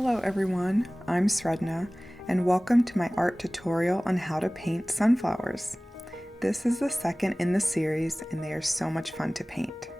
Hello everyone, I'm Sredna, and welcome to my art tutorial on how to paint sunflowers. This is the second in the series, and they are so much fun to paint.